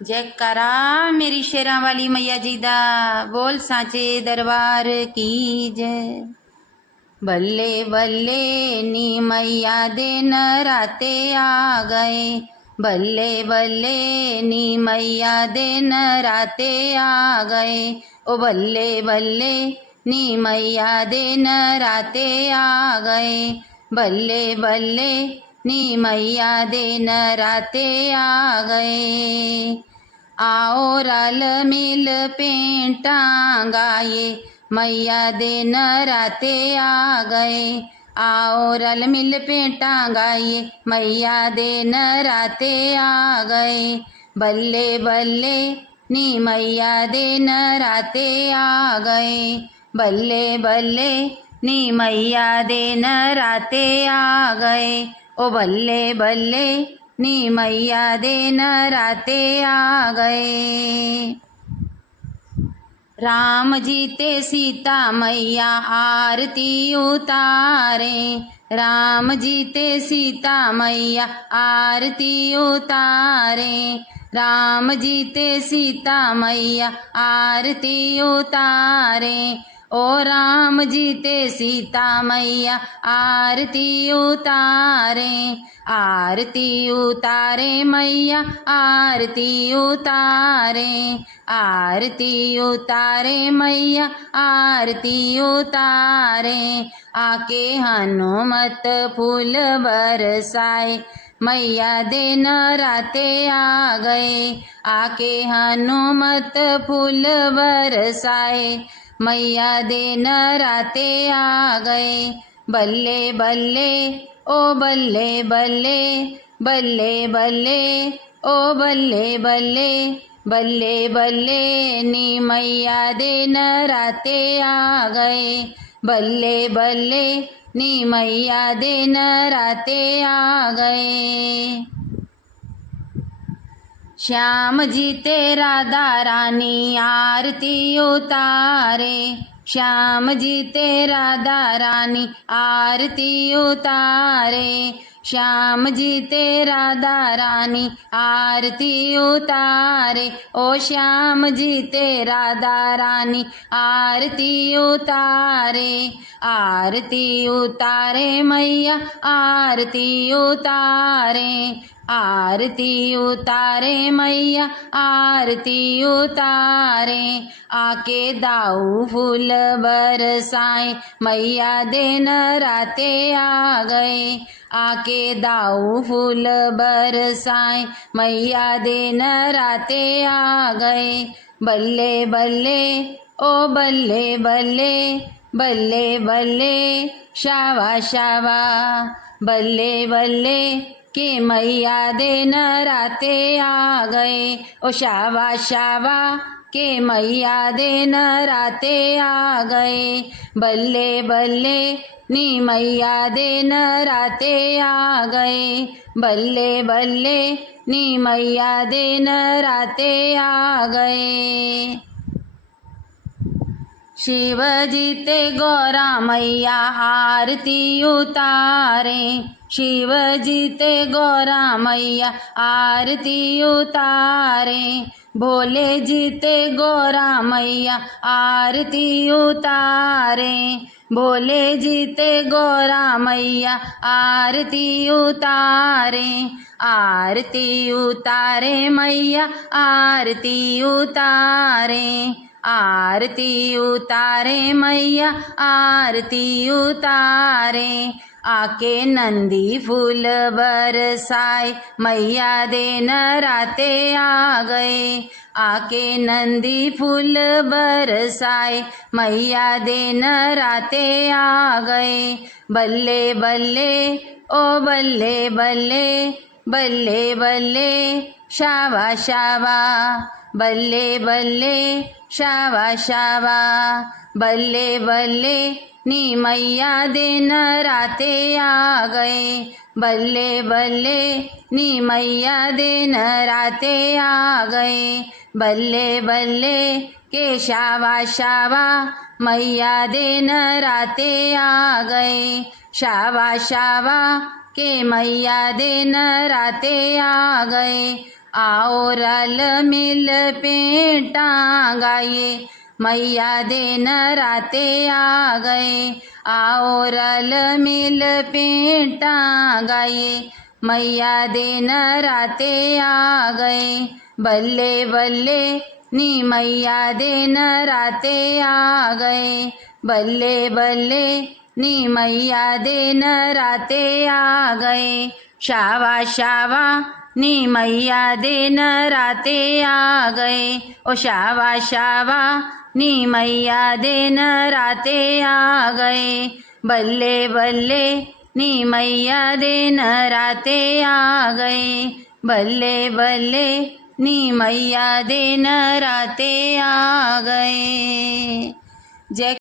जयकारा मेरी शेरां वाली मैया जी दा, बोल सांचे दरबार की जय। बल्ले बल्ले नी मैया दे नराते आ गए, बल्ले बल्ले नी मैया दे नराते आ गए। ओ बल्ले बल्ले नी मैया दे नराते आ गए, बल्ले बल्ले नी मैया दे नराते आ गए। आओ रल मिल पेंटां गाये, मैया दे नराते आ गए। आओ रल मिल पेंटां गाये, मैया दे नराते आ गए। बल्ले बल्ले नी मैया दे नराते आ गए, बल्ले बल्ले नी मैया दे नराते आ गए। ओ बल्ले बल्ले नी मैया दे नराते आ गए। राम जी ते सीता मैया आरती उतारे, राम जी ते सीता मैया आरती उतारे। राम जी ते सीता मैया आरती उतारे। ओ राम जी ते सीता मैया आरती उतारे। आरती उतारे मैया आरती उतारे, आरती उतारे मैया आरती उतारे। आके हनुमत फूल बरसाए, मैया दे नराते आ गए। आके हनुमत फूल बरसाए, मैया दे नराते आ गए। बल्ले बल्ले ओ बल्ले बल्ले, बल्ले बल्ले ओ बल्ले बल्ले, बल्ले बल्ले नी मैया दे नराते आ गए। बल्ले बल्ले नी मैया दे नराते आ गए। श्याम जी ते राधा रानी आरती उतारे, श्याम जी ते राधा रानी आरती उतारे। श्याम जी ते राधा रानी आरती उतारे। ओ श्याम जी ते राधा रानी आरती उतारे। आरती उतारे मैया आरती उतारे, आरती उतारे मैया आरती उतारे। आके दाऊ फूल बरसाए, मैया दे नराते आ गए। आके दाऊ फूल बरसाए, मैया दे नराते आ गए। बल्ले बल्ले ओ बल्ले बल्ले, बल्ले बल्ले शावा शावा। बल्ले बल्ले के मैया दे नराते आ गए। ओ शावा शावा के मैया दे नराते आ गए। बल्ले बल्ले नी मैया दे नराते आ गए, बल्ले बल्ले नी मैया दे नराते आ गए। शिवजी ते गौरा मैया आरती उतारे, शिवजी ते गौरा मैया आरती उतारे। भोले जी ते गौरा मैया आरती उतारे, भोले जी ते गौरा मैया आरती उतारे। आरती उतारे मैया आरती उतारे, आरती उतारे मैया आरती उतारे। आके नंदी फूल बरसाए, मैया दे नराते आ गए। आके नंदी फूल बरसाए, मैया दे नराते आ गए। बल्ले बल्ले ओ बल्ले बल्ले, बल्ले बल्ले शावा शावा। बल्ले बल्ले शावा शावा। बल्ले बल्ले नी मैया दे नराते आ गए। बल्ले बल्ले नी मैया दे नराते आ गए। बल्ले बल्ले के शावा शावा, मैया दे नराते आ गए। शावा शावा के मैया दे नराते आ गए। आओ रल मिल पेंटा गाइए, मैया दिन राते आ गए। आओ रल मिल पेंटा गाइए, मैया दिन राते आ गए। बल्ले बल्ले नी मैया दिन राते आ गए। बल्ले बल्ले नी मैया दिन राते आ गए। शावा शावा नी मैया दिन राते आ गए। ओ शावा शावा नी मैया दिन राते आ गए। बल्ले बल्ले नी मैया दिन राते आ गए। बल्ले बल्ले नी मैया दिन राते आ गए। जय